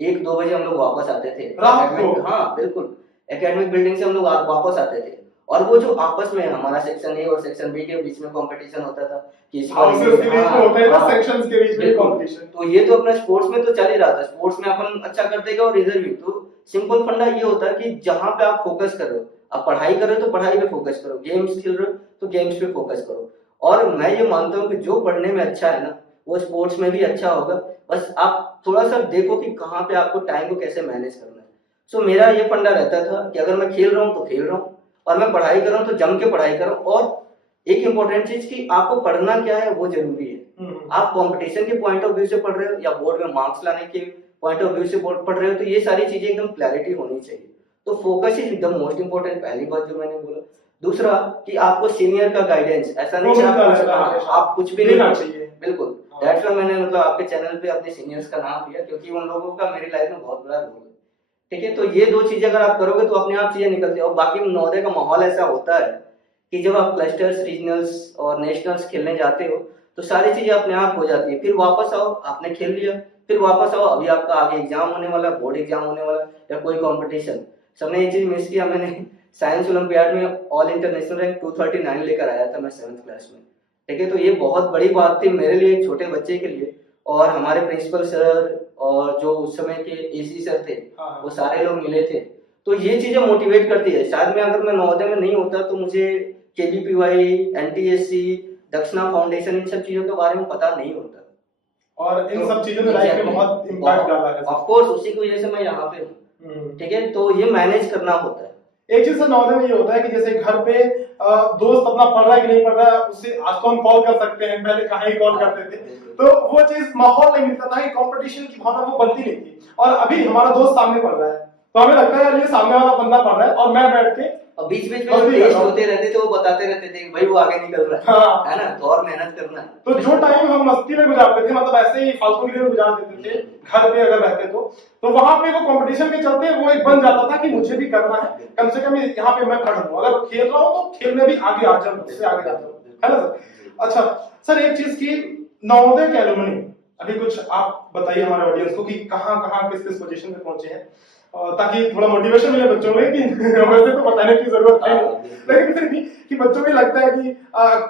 1-2 बजे हम लोग वापस आते थे रात को? एकेडमिक, हाँ बिल्कुल, एकेडमिक बिल्डिंग से हम लोग वापस आते थे। और वो जो आपस में हमारा सेक्शन ए और सेक्शन बी के बीच में कंपटीशन होता था कि इस बार हाउसेस के बीच में होता है ना, हाँ, सेक्शंस के बीच में बिल्कुल। कंपटीशन। तो ये तो अपना स्पोर्ट्स में तो चल ही रहा था, स्पोर्ट्स में अपन अच्छा कर देगा और इधर भी। तो सिंपल फंडा ये होता है कि जहां पे आप फोकस करो, आप पढ़ाई कर रहे हो तो पढ़ाई पे फोकस करो, गेम्स खेल रहे हो तो गेम्स पे फोकस करो। और मैं ये मानता हूँ कि जो पढ़ने में अच्छा है ना, वो स्पोर्ट्स में भी अच्छा होगा। बस आप थोड़ा सा देखो कि कहाँ पे आपको टाइम को कैसे मैनेज करना है। सो मेरा ये फंडा रहता था कि अगर मैं खेल रहा हूँ तो खेल रहा हूँ, और मैं पढ़ाई कर रहा हूँ तो जम के पढ़ाई कर रहा हूँ। और एक इंपॉर्टेंट चीज कि आपको पढ़ना क्या है वो जरूरी है। आप कंपटीशन के पॉइंट ऑफ व्यू से पढ़ रहे हो या बोर्ड में मार्क्स लाने के पॉइंट ऑफ व्यू से पढ़ रहे हो, तो ये सारी चीजें एकदम क्लैरिटी होनी चाहिए। तो फोकस इज एकदम मोस्ट इंपॉर्टेंट, पहली बात जो मैंने बोला। दूसरा कि आपको सीनियर का गाइडेंस, ऐसा नहीं कि आप कुछ भी नहीं चाहिए। बिल्कुल, दैट्स व्हाई मैंने मतलब आपके चैनल पे अपने सीनियर्स का नाम लिया, क्योंकि उन लोगों का मेरी लाइफ में बहुत बड़ा रोल है। ठीक है, तो ये 2 चीजें अगर आप करोगे तो अपने आप चीजें निकलती है। और बाकी नवोदय का माहौल ऐसा होता है कि जब आप क्लस्टर्स, रीजनल्स और नेशनल्स खेलने जाते हो तो सारी चीजें अपने आप हो जाती है। फिर वापस आओ, आपने खेल लिया, फिर वापस आओ, अभी आपका आगे एग्जाम होने वाला है, बोर्ड एग्जाम होने वाला है या कोई कंपटीशन। सबने ये चीज मिस किया, मैंने साइंस ओलंपियाड में ऑल इंटरनेशनल रैंक 239 लेकर आया था मैं 7th क्लास में। ठीक है, तो ये बहुत बड़ी बात थी मेरे लिए, एक छोटे बच्चे के लिए। और हमारे प्रिंसिपल सर और जो उस समय के एसी सर थे, वो सारे लोग मिले थे। तो ये चीजें मोटिवेट करती है। शायद मैं अगर मैं नवोदय में नहीं होता तो मुझे केबीपीवाई, एनटीएससी, दक्षिणा फाउंडेशन, इन सब चीजों के बारे में पता नहीं होता। और इन सब चीजों ने लाइफ में बहुत इम्पैक्ट डाला है। ऑफ कोर्स उसी की वजह से मैं यहाँ पे हूँ। ठीक है, तो ये मैनेज करना होता है। एक चीज नवोदय में ये होता है कि जैसे घर पे दोस्त अपना पढ़ रहा है कि नहीं पढ़ रहा है, उससे आज तो हम कॉल कर सकते हैं, पहले कहाँ ही कॉल करते थे, तो वो चीज माहौल नहीं मिलता था कि कंपटीशन की भावना वो बनती नहीं थी। और अभी हमारा दोस्त सामने पढ़ रहा है तो हमें लगता है यार ये सामने वाला बंदा पढ़ रहा है और मैं बैठ के, और बीच बीच में टेस्ट होते रहते थे, वो बताते रहते थे भाई वो आगे निकल रहा है, हाँ, है ना, तो और मेहनत करना है। तो जो टाइम हम मस्ती में गुजारते थे, मतलब ऐसे ही फालतू के दिन गुजार देते थे घर पे अगर रहते तो वहां पे वो कंपटीशन के चलते वो एक बन जाता था कि मुझे भी करना है, कम से कम यहाँ पे मैं पढ़ लूं, अगर खेल रहा हूँ तो खेल में भी आगे आ जाऊं, उससे आगे आ जाऊं, है ना सर। अच्छा सर, एक चीज की नवोदय के एलुमनी अभी कुछ आप बताइए हमारे ऑडियंस को कि कहाँ कहाँ किस किस पोजीशन पे पहुंचे हैं, ताकि थोड़ा मोटिवेशन मिले बच्चों में कि वैसे तो बताने की जरूरत है लेकिन फिर भी कि बच्चों को लगता है कि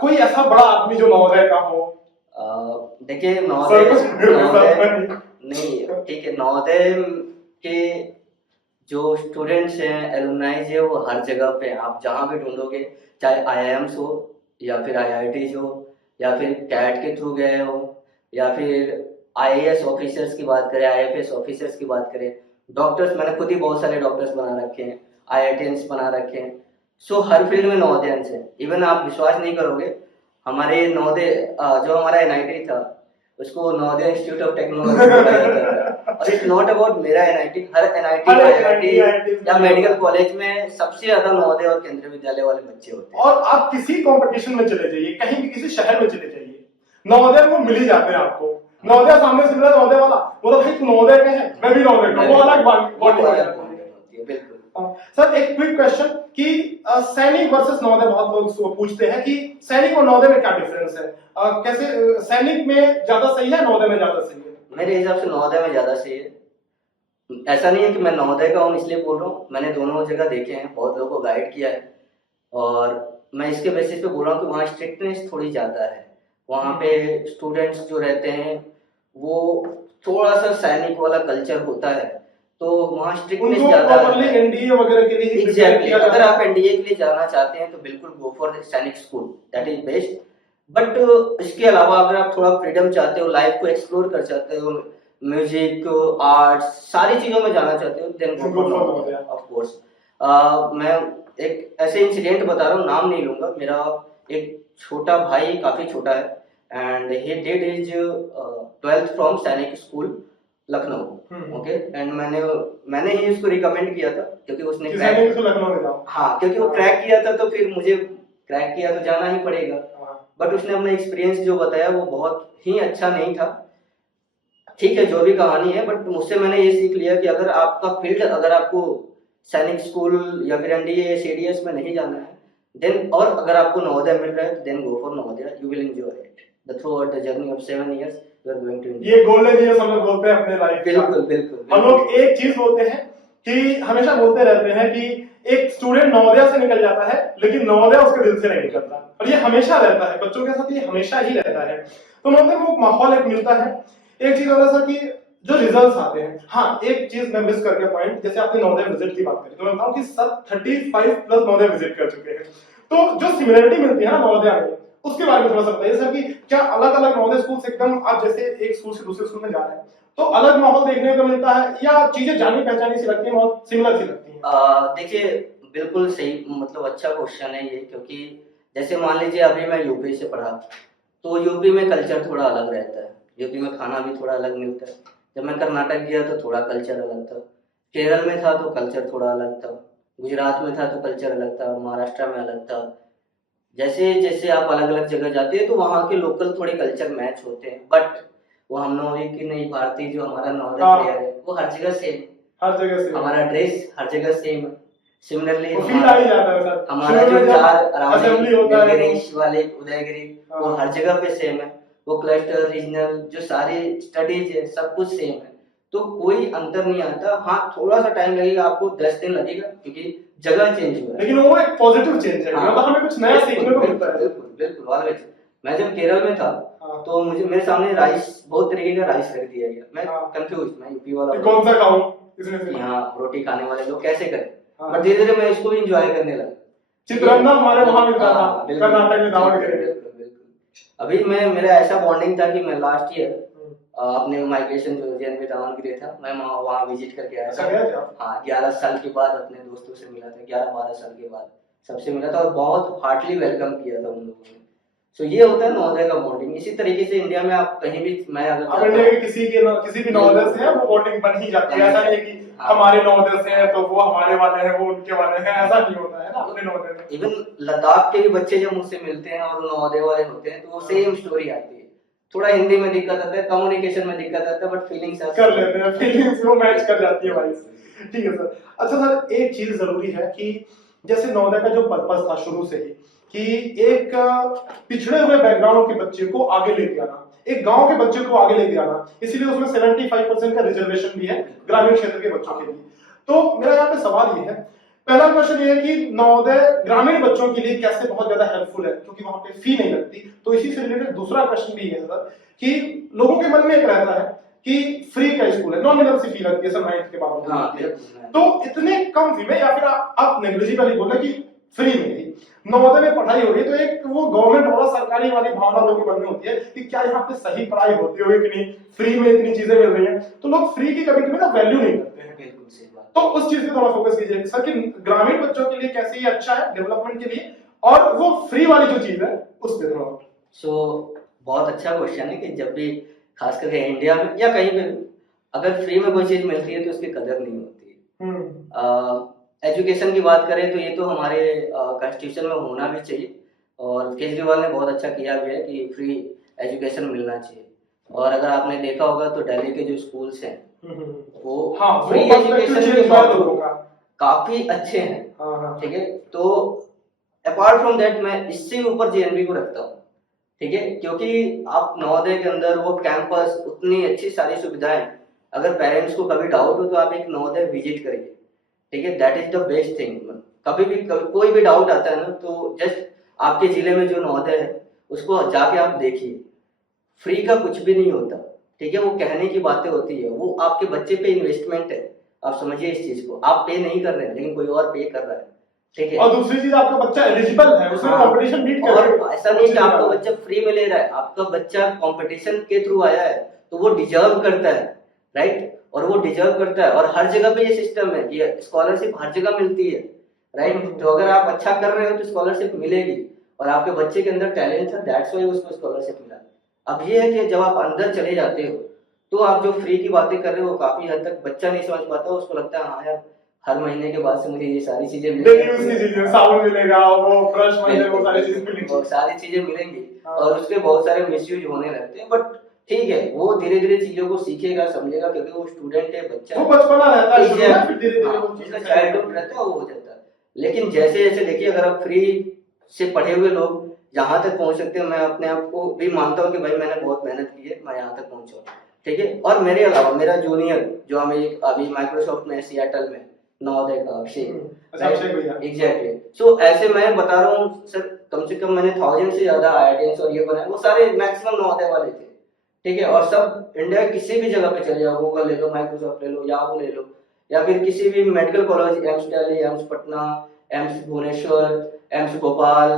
कोई ऐसा बड़ा आदमी जो नवोदय का हो। देखिए नवोदय नहीं, ठीक है, नवोदय के जो स्टूडेंट्स हैं, एलुमनाइज है, वो हर जगह पे हैं। आप जहाँ भी ढूंढोगे, चाहे आईआईएम्स हो या फिर आईआईटीज हो या फिर कैट के थ्रू गए हो या फिर आईएएस ऑफिसर्स की बात करें, आईएफएस ऑफिसर्स की बात करें, डॉक्टर्स, मैंने खुद ही बहुत सारे डॉक्टर्स बना रखे हैं, आईआईटियंस बना रखे हैं। सो हर फील्ड में नवोदयंस है। इवन आप विश्वास नहीं करोगे, हमारे नवोदय जो हमारा एनआईटी था उसको नवोदय इंस्टीट्यूट ऑफ टेक्नोलॉजी बोला जाता था। और इट्स नॉट अबाउट मेरा एनआईटी, हर एनआईटी, आईआईटी या मेडिकल कॉलेज में सबसे ज्यादा नवोदय और केंद्रीय विद्यालय वाले बच्चे होते हैं। और आप किसी कंपटीशन में चले जाइए, कहीं भी किसी शहर में चले जाइए, नवोदय वो मिल ही जाते हैं आपको। नवोदय सामने से मिला, नवोदय वाला बोला भाई तू नवोदय का है, मैं भी नवोदय का, वो अलग बॉन्डिंग हो जाती है। बिल्कुल। सर एक क्विक क्वेश्चन कि सैनिक वर्सेस नवोदय, बहुत लोग पूछते हैं कि सैनिक और नवोदय में क्या डिफरेंस है, कैसे सैनिक में ज्यादा सही है, नवोदय में ज्यादा सही है? मेरे हिसाब से नवोदय में ज्यादा सही है। ऐसा नहीं है कि मैं नवोदय का हूँ इसलिए बोल रहा हूँ, मैंने दोनों जगह देखे हैं, बहुत लोगों को गाइड किया है, और मैं इसके बेसिस पे बोल रहा हूँ कि वहाँ स्ट्रिक्टनेस थोड़ी ज्यादा है। वहाँ पे स्टूडेंट्स जो रहते हैं वो थोड़ा सा सैनिक वाला कल्चर होता है, तो वहाँ स्ट्रिक्टनेस ज्यादा है। एनडीए वगैरह के लिए एग्जैक्टली, अगर आप एनडीए के लिए जाना चाहते हैं तो बिल्कुल गो फॉर सैनिक school, that is best. But इसके अलावा अगर आप थोड़ा फ्रीडम चाहते हो, लाइफ को एक्सप्लोर कर चाहते हो, म्यूजिक, आर्ट्स, सारी चीजों में जाना चाहते हो, then go for Navodaya of course. मैं एक ऐसे इंसिडेंट बता रहा हूँ, नाम नहीं लूंगा। मेरा एक छोटा भाई, काफी छोटा है, and he did his 12th from सैनिक स्कूल लखनऊ। ओके, एंड मैंने ही उसको रिकमेंड किया था क्योंकि उसने क्रैक, लखनऊ में जाओ, हाँ, क्योंकि वो क्रैक किया था तो फिर मुझे क्रैक किया तो जाना ही पड़ेगा। बट उसने अपना एक्सपीरियंस जो बताया वो बहुत ही अच्छा नहीं था। ठीक है, जो भी कहानी है, बट मुझसे मैंने ये सीख लिया कि अगर आपका फील्ड, अगर आपको सैनिक स्कूल या फिर एनडीए या सीडीएस में नहीं जाना है, देन, और अगर आपको नवोदय मिल रहा है तो then go for Navodaya, you will enjoy it the throughout the journey of 7 years you are going to enjoy. ये गोल्डन ईयर्स हम लोग बोलते हैं अपने लाइफ। बिल्कुल बिल्कुल। हम लोग एक चीज बोलते हैं कि हमेशा बोलते रहते हैं कि एक स्टूडेंट नवोदय से निकल जाता है लेकिन नवोदय उसके दिल से नहीं निकलता, और ये हमेशा रहता है बच्चों के साथ, ये हमेशा ही रहता है। तो नवोदय में वो माहौल एक मिलता है। एक चीज होता है सर कि जो रिजल्ट्स आते हैं, हाँ एक चीज मैं मिस करके पॉइंट, जैसे आपने नवोदय विजिट की बात करी तो मैं बताऊं कि सर 35+ नवोदय विजिट कर चुके हैं, तो जो सिमिलरिटी मिलती है ना नवोदय में, उसके बारे में थोड़ा सा बताइए सर कि क्या अलग अलग नवोदय स्कूल से एकदम आप जैसे एक स्कूल से दूसरे स्कूल में जा रहे हैं तो अलग माहौल देखने को मिलता है, या चीजें जानी पहचानी सी लगती है, बहुत सिमिलर सी लगती है? देखिए, बिल्कुल सही, मतलब अच्छा क्वेश्चन है ये, क्योंकि जैसे मान लीजिए अभी मैं यूपी से पढ़ा, तो यूपी में कल्चर थोड़ा अलग रहता है, यूपी में खाना भी थोड़ा अलग मिलता है। जब मैं कर्नाटक गया तो थोड़ा कल्चर अलग था, केरल में था तो कल्चर थोड़ा अलग था, गुजरात में था तो कल्चर अलग था, महाराष्ट्र में अलग था। जैसे जैसे आप अलग अलग जगह जाते हैं तो वहाँ के लोकल थोड़े कल्चर मैच होते हैं, बट वो हम नवोदय की नहीं, भारतीय जो हमारा नवोदय प्लेयर है वो हर जगह सेम, हर जगह से हमारा ड्रेस हर जगह सेम है। सिमिलरली हमारा जो चार असेंबली होता है, नीलगिरी, शिवालिक, उदयगिरी, वो हर जगह पे सेम है। वो क्लस्टर, रीजनल, जो सारी स्टडीज है सब कुछ सेम है, तो कोई अंतर नहीं आता। हाँ, थोड़ा सा टाइम लगेगा, आपको 10 दिन लगेगा क्योंकि जगह चेंज हुआ है, लेकिन वो एक पॉजिटिव चेंज है। मतलब हमें कुछ नया सीखने को मिलता है। बिल्कुल बिल्कुल, ऑलवेज। मैं जब केरल में था तो मुझे, मेरे सामने राइस, बहुत तरीके का राइस रख दिया गया, मैं कंफ्यूज, मैं यूपी वाला कौन सा खाऊं, यहाँ रोटी खाने वाले लोग कैसे करें, बट धीरे धीरे मैं इसको भी इंजॉय करने लगा। चित्रांगना हमारे वहां मिलता था, कर्नाटक में दावणगेरे। बिल्कुल। अभी मेरा ऐसा बॉन्डिंग था कि मैं लास्ट ईयर अपने माइग्रेशन जो जेएनवी दावणगेरे था, मैं वहाँ विजिट करके आया था। हाँ, 11 साल के बाद अपने दोस्तों से मिला था, 11-12 साल के बाद सबसे मिला था, और बहुत हार्टली वेलकम किया था उन लोगों ने। सो ये होता है नवोदय का बॉन्डिंग। इसी तरीके से इंडिया में आप कहीं भी, मैं अगर इंडिया के किसी भी नवोदय से है वो बॉन्डिंग बन ही जाती है। ऐसा नहीं कि हमारे नवोदय से है तो वो हमारे वाले हैं, वो उनके वाले हैं, ऐसा नहीं होता है ना अपने नवोदय में। इवन लद्दाख के भी बच्चे जब मुझसे मिलते हैं और नवोदय वाले होते हैं तो वो सेम स्टोरी आती है। थोड़ा हिंदी में दिक्कत आता है, कम्युनिकेशन में दिक्कत आता है, बट फीलिंग्स कर लेते हैं, फीलिंग्स वो मैच कर जाती है भाई। ठीक है सर। अच्छा सर, एक चीज जरूरी है कि जैसे नवोदय का जो पर्पस था शुरू से ही कि एक पिछड़े हुए बैकग्राउंड के बच्चे को आगे लेके आना, एक गांव के बच्चे को आगे लेके आना, इसीलिए उसमें 75% का रिजर्वेशन भी है ग्रामीण क्षेत्र के बच्चों के लिए। तो मेरा यहाँ पे सवाल ये है, पहला क्वेश्चन ये है कि नवोदय ग्रामीण बच्चों के लिए कैसे बहुत ज्यादा हेल्पफुल है, क्योंकि वहां पे फी नहीं लगती। तो इसी से रिलेटेड दूसरा क्वेश्चन भी है सर कि लोगों के मन में एक रहता है कि फ्री का स्कूल है, नॉमिनल सी फी लगती है सर 9th के बाद। तो इतने कम फी में, या फिर आप नेग्लिजिबली बोल रहे कि फ्री में ही नवोदय में पढ़ाई हो रही है, तो एक वो गवर्नमेंट वाला सरकारी वाली भावना लोगों के मन में होती है कि क्या यहाँ पे सही पढ़ाई होती होगी कि नहीं, फ्री में इतनी चीजें मिल रही हैं, तो लोग फ्री की कभी कभी ना वैल्यू नहीं करते हैं। बिल्कुल सही बात। तो उस चीज पे थोड़ा फोकस कीजिए सर कि ग्रामीण बच्चों के लिए कैसे ये अच्छा है डेवलपमेंट के लिए, और वो फ्री वाली जो चीज है उस पे थोड़ा। बहुत अच्छा क्वेश्चन है कि जब भी खास करके इंडिया में या कहीं पे भी अगर फ्री में कोई चीज मिलती है तो उसकी कदर नहीं होती। एजुकेशन की बात करें तो ये तो हमारे कॉन्स्टिट्यूशन में होना भी चाहिए, और केजरीवाल ने बहुत अच्छा किया भी है कि फ्री एजुकेशन मिलना चाहिए। और अगर आपने देखा होगा तो दिल्ली के जो स्कूल्स हैं वो फ्री एजुकेशन के बावजूद काफी अच्छे हैं। ठीक है, तो अपार्ट फ्रॉम दैट मैं इससे ऊपर जेएनवी को रखता हूँ। ठीक है, क्योंकि आप नवोदय के अंदर वो कैंपस उतनी अच्छी सारी सुविधाएं, अगर पेरेंट्स को कभी डाउट हो तो आप एक नवोदय विजिट करिए। ठीक है, that is the best thing. कभी कोई भी डाउट आता है ना तो जस्ट आपके जिले में जो नवोदय है उसको जाके आप देखिए, फ्री का कुछ भी नहीं होता। ठीक है, वो कहने की बातें होती है, वो आपके बच्चे पे इन्वेस्टमेंट है। आप समझिए इस चीज को, आप पे नहीं कर रहे हैं लेकिन कोई और पे कर रहा है। ठीक है, और दूसरी चीज आपका बच्चा एलिजिबल है, उसमें कंपटीशन बीट कर रहा है। और ऐसा नहीं कि आपका बच्चा फ्री में ले रहा है, आपका बच्चा कंपटीशन के थ्रू आया है तो वो डिजर्व करता है, राइट। और वो डिजर्व करता है, और हर जगह पे ये सिस्टम है कि स्कॉलरशिप हर जगह मिलती है, राइट। तो अगर आप अच्छा कर रहे हो तो स्कॉलरशिप मिलेगी, और आपके बच्चे के अंदर टैलेंट है, दैट्स व्हाई उसको स्कॉलरशिप मिला। अब ये है कि जब आप अंदर चले जाते हो तो आप जो फ्री की बातें कर रहे हो काफी हद तक बच्चा नहीं समझ पाता, उसको लगता है हाँ यार हर महीने के बाद से मुझे ये सारी चीजें मिलेगी, साबुन मिलेगा, वो ब्रश मिलेगा, वो सारी चीजें मिलेंगी, वो सारी चीजें मिलेंगी, और उसके बहुत सारे मिसयूज होने लगते हैं। बट ठीक है, वो धीरे धीरे चीजों को सीखेगा, समझेगा, क्योंकि वो स्टूडेंट है, बच्चा वो बचपना रहता है, फिर धीरे-धीरे वो उसका चाइल्डहुड रहता है, वो हो जाता है। लेकिन जैसे जैसे देखिए, अगर आप फ्री से पढ़े हुए लोग जहां तक पहुंच सकते हैं, मैं अपने आप को भी मानता हूँ कि भाई मैंने बहुत मेहनत की है, मैं यहाँ तक पहुंचा हूँ। ठीक है, और मेरे अलावा मेरा जूनियर जो हमें अभी माइक्रोसॉफ्ट में सियाटल में नवोदय का अभिषेक, एग्जैक्टली। सो ऐसे मैं बता रहा हूँ सर, कम से कम मैंने 1000 से ज्यादा आईआईटीएस और ये बनाए, वो सारे मैक्सिमम नवोदय वाले थे। ठीक है, और सब इंडिया किसी भी जगह पे चले जाओ, गूगल ले लो, माइक्रोसॉफ्ट ले लो, याहू ले लो, या फिर किसी भी मेडिकल कॉलेज, एम्स दिल्ली, एम्स पटना, एम्स भुवनेश्वर, एम्स भोपाल,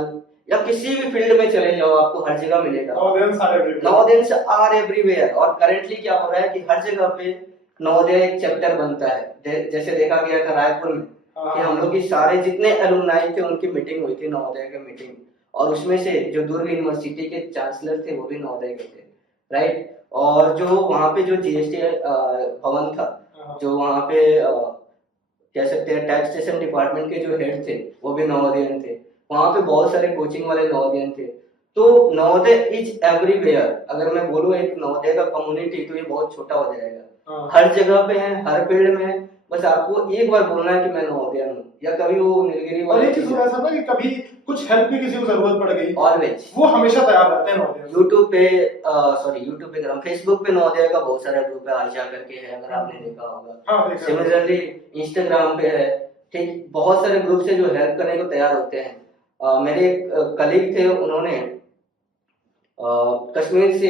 या किसी भी फील्ड में चले जाओ आपको हर जगह मिलेगा। Navodaya are everywhere. और करेंटली क्या हो रहा है कि हर जगह पे नवोदय एक चैप्टर बनता है। जैसे देखा गया था रायपुर में कि हम लोग की सारे जितने एलुमनाई थे उनकी मीटिंग हुई थी, नवोदय की मीटिंग, और उसमें से जो दुर्ग यूनिवर्सिटी के चांसलर थे वो भी नवोदय के थे, राइट। और जो वहाँ पे जो जीएसटी भवन था, जो वहाँ पे कह सकते हैं टैक्सेशन डिपार्टमेंट के जो हेड थे वो भी नवोदयन थे, वहाँ पे बहुत सारे कोचिंग वाले नवोदयन थे। तो नवोदय इज एवरीवेयर। अगर मैं बोलूँ एक नवोदय का कम्युनिटी, तो ये बहुत छोटा हो जाएगा। हर जगह पे है, हर फील्ड में है, बस आपको एक बार बोलना है कि मैं नवोदयन हूँ, या कभी वो नीलगिरी और एक चीज ऐसा ना कि कभी कुछ हेल्प की किसी को जरूरत पड़ गई, ऑलवेज वो हमेशा तैयार रहते हैं नवोदय। यूट्यूब पे यूट्यूब पे करम, फेसबुक पे नवोदय का बहुत सारा ग्रुप है, आशा करके है, अगर आपने देखा होगा। सिमिलरली इंस्टाग्राम पे है, ठीक, बहुत सारे ग्रुप से जो हेल्प करने को तैयार होते हैं। मेरे कलीग थे, उन्होंने कश्मीर से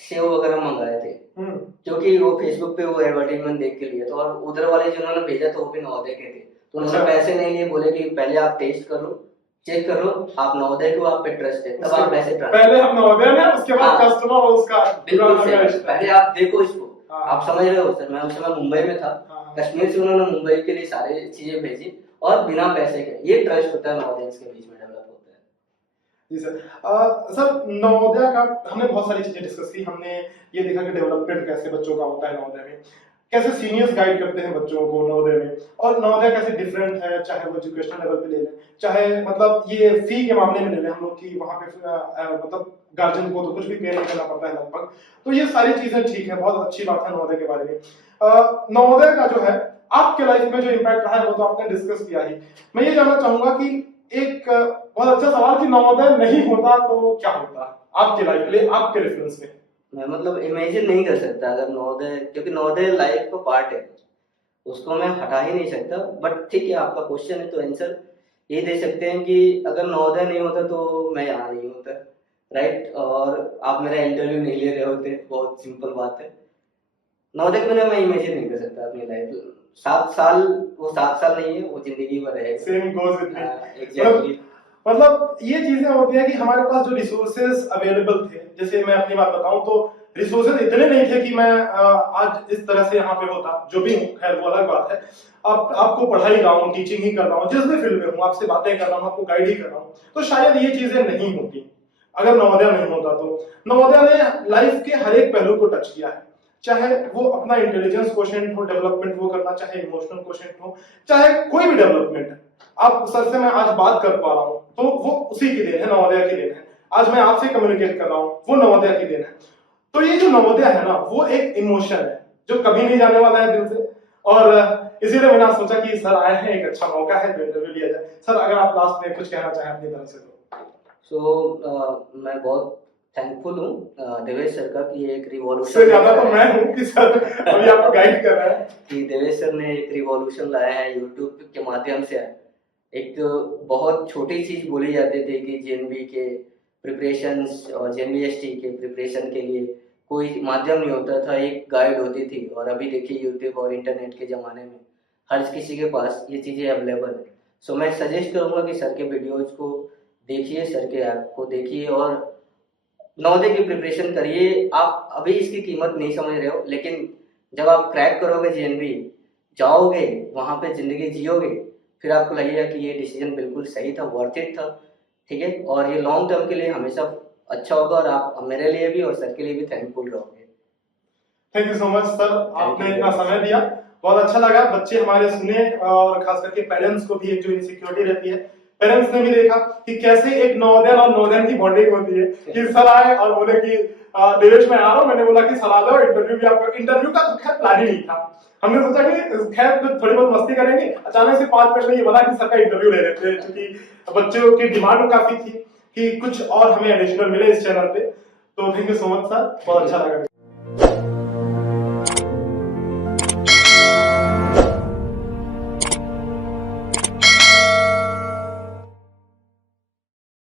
सेव वगैरह मंगाए थे, क्योंकि वो फेसबुक पे वो एडवर्टाइजमेंट देख के लिए, तो और उधर वाले जिन्होंने भेजा था वो भी नवोदय के थे, तो उन्होंने पैसे नहीं लिए, बोले कि पहले आप टेस्ट कर लो, चेक कर लो, आप नवोदय को, आप पे ट्रस्ट है, तब आप पैसे ट्रांसफर। पहले हम नवोदय में, उसके बाद कस्टमर उसका बिल्कुल सही, पहले आप देखो इसको। आप समझ रहे हो सर, मैं उस समय मुंबई में था, कश्मीर से उन्होंने मुंबई के लिए सारी चीजें भेजी, और बिना पैसे के। ये ट्रस्ट होता है नवोदय के बीच में डेवलप होता है। जी सर। सर नवोदय का हमने बहुत सारी चीजें डिस्कस की, हमने ये देखा कि डेवलपमेंट कैसे बच्चों का होता है नवोदय में, कैसे सीनियर्स गाइड करते हैं बच्चों को नवोदय में, और नवोदय कैसे डिफरेंट है, चाहे वो एजुकेशनल लेवल पे ले लें, चाहे मतलब ये फी के मामले में ले लें हम लोग की, वहाँ पे मतलब गार्जियन को तो कुछ भी पे नहीं करना पड़ता है लगभग। तो ये सारी चीजें ठीक है, बहुत अच्छी बात है नवोदय के बारे में। नवोदय का जो है आपके लाइफ में जो इम्पैक्ट रहा है वो तो आपने डिस्कस किया ही। मैं ये जानना चाहूंगा कि एक बहुत अच्छा सवाल कि नवोदय नहीं होता तो क्या होता आपके लाइफ के लिए, आपके रेफरेंस में। मैं मतलब इमेजिन नहीं कर सकता अगर नवोदय, क्योंकि नवोदय लाइफ का पार्ट है, उसको मैं हटा ही नहीं सकता। बट ठीक है, आपका क्वेश्चन है तो आंसर ये दे सकते हैं कि अगर नवोदय नहीं होता तो मैं यहाँ नहीं होता, राइट। और आप मेरा इंटरव्यू नहीं ले रहे होते, बहुत सिंपल बात है। नवोदय के बिना मैं इमेजिन नहीं कर सकता अपनी लाइफ। 7 साल, वो 7 साल नहीं है, वो जिंदगी भर रहेगा। Same goes with me. Exactly. मतलब ये चीजें होती है कि हमारे पास जो रिसोर्सेज अवेलेबल थे, जैसे मैं अपनी बात बताऊं तो रिसोर्सेज इतने नहीं थे कि मैं आज इस तरह से यहाँ पे होता, जो भी हूँ, खैर वो अलग बात है। अब आपको पढ़ाई रहा हूँ, टीचिंग ही कर रहा हूँ, जिस भी फील्ड में हूँ, आपसे बातें कर रहा हूँ, आपको गाइड ही कर रहा हूँ, तो शायद ये चीजें नहीं होती अगर नवोदय नहीं होता। तो नवोदय ने लाइफ के हर एक पहलू को टच किया है, चाहे वो अपना इंटेलिजेंस क्वोशिएंट हो, डेवलपमेंट वो करना, चाहे इमोशनल क्वोशिएंट हो, चाहे कोई भी डेवलपमेंट है। आप सर से मैं आज बात कर पा रहा हूँ तो वो उसी की देन है, नवोदय की देन है। आज मैं आपसे कम्युनिकेट कर रहा हूँ, वो नवोदय की देन है। तो ये जो नवोदय है ना, वो एक इमोशन है जो कभी नहीं जाने वाला है दिल से। और इसीलिए मैंने सोचा कि सर आए हैं, एक अच्छा मौका है तो इंटरव्यू लिया जाए। सर अगर आप लास्ट में कुछ कहना चाहें अपनी तरफ से तो। मैं बहुत थैंकफुल हूँ देवेश सर का कि एक रिवॉल्यूशन इससे ज्यादा तो मैं हूँ कि सर अभी आपको गाइड कर रहा है, कि देवेश सर ने एक रिवॉल्यूशन लाया है यूट्यूब के माध्यम से। एक बहुत छोटी चीज बोली जाती थी कि जेएनबी के प्रिपरेशंस और जेएनबीएसटी के प्रिपरेशन के लिए कोई माध्यम नहीं होता था, एक गाइड होती थी। और अभी देखिए यूट्यूब और इंटरनेट के ज़माने में हर किसी के पास ये चीज़ें अवेलेबल है। सो मैं सजेस्ट करूँगा कि सर के वीडियोज़ को देखिए, सर के ऐप को देखिए और नवोदय की प्रिपरेशन करिए। आप अभी इसकी कीमत नहीं समझ रहे हो, लेकिन जब आप क्रैक करोगे जेएनबी, जाओगे वहाँ पे ज़िंदगी जियोगे, फिर आपको लगेगा कि ये डिसीजन बिल्कुल सही था, वर्थ इट था। ठीक है, और ये लॉन्ग टर्म के लिए हमेशा अच्छा होगा और आप मेरे लिए भी और सर के लिए भी थैंकफुल रहोगे। Thank you so much sir, आपने इतना समय दिया, बहुत अच्छा लगा। बच्चे हमारे सुने और खास करके पेरेंट्स को भी एक जो इनसिक्योरिटी रहती है, पेरेंट्स ने भी देखा कि कैसे एक नवोदय और नवोदय की बॉन्डिंग होती है। कि सर आए और बोले कि देवेश मैं आ रहा हूँ, मैंने बोला कि सर आ जाओ, इंटरव्यू भी आपका। इंटरव्यू का तो खैर प्लान ही नहीं था, हमने सोचा कि खैर कुछ थोड़ी बहुत मस्ती करेंगे। अचानक से 5 मिनट में ये बना कि सर का इंटरव्यू ले लेते हैं, क्योंकि बच्चों की डिमांड काफी थी कि कुछ और हमें एडिशनल मिले इस चैनल पे। तो thank you so much sir, बहुत अच्छा लगा।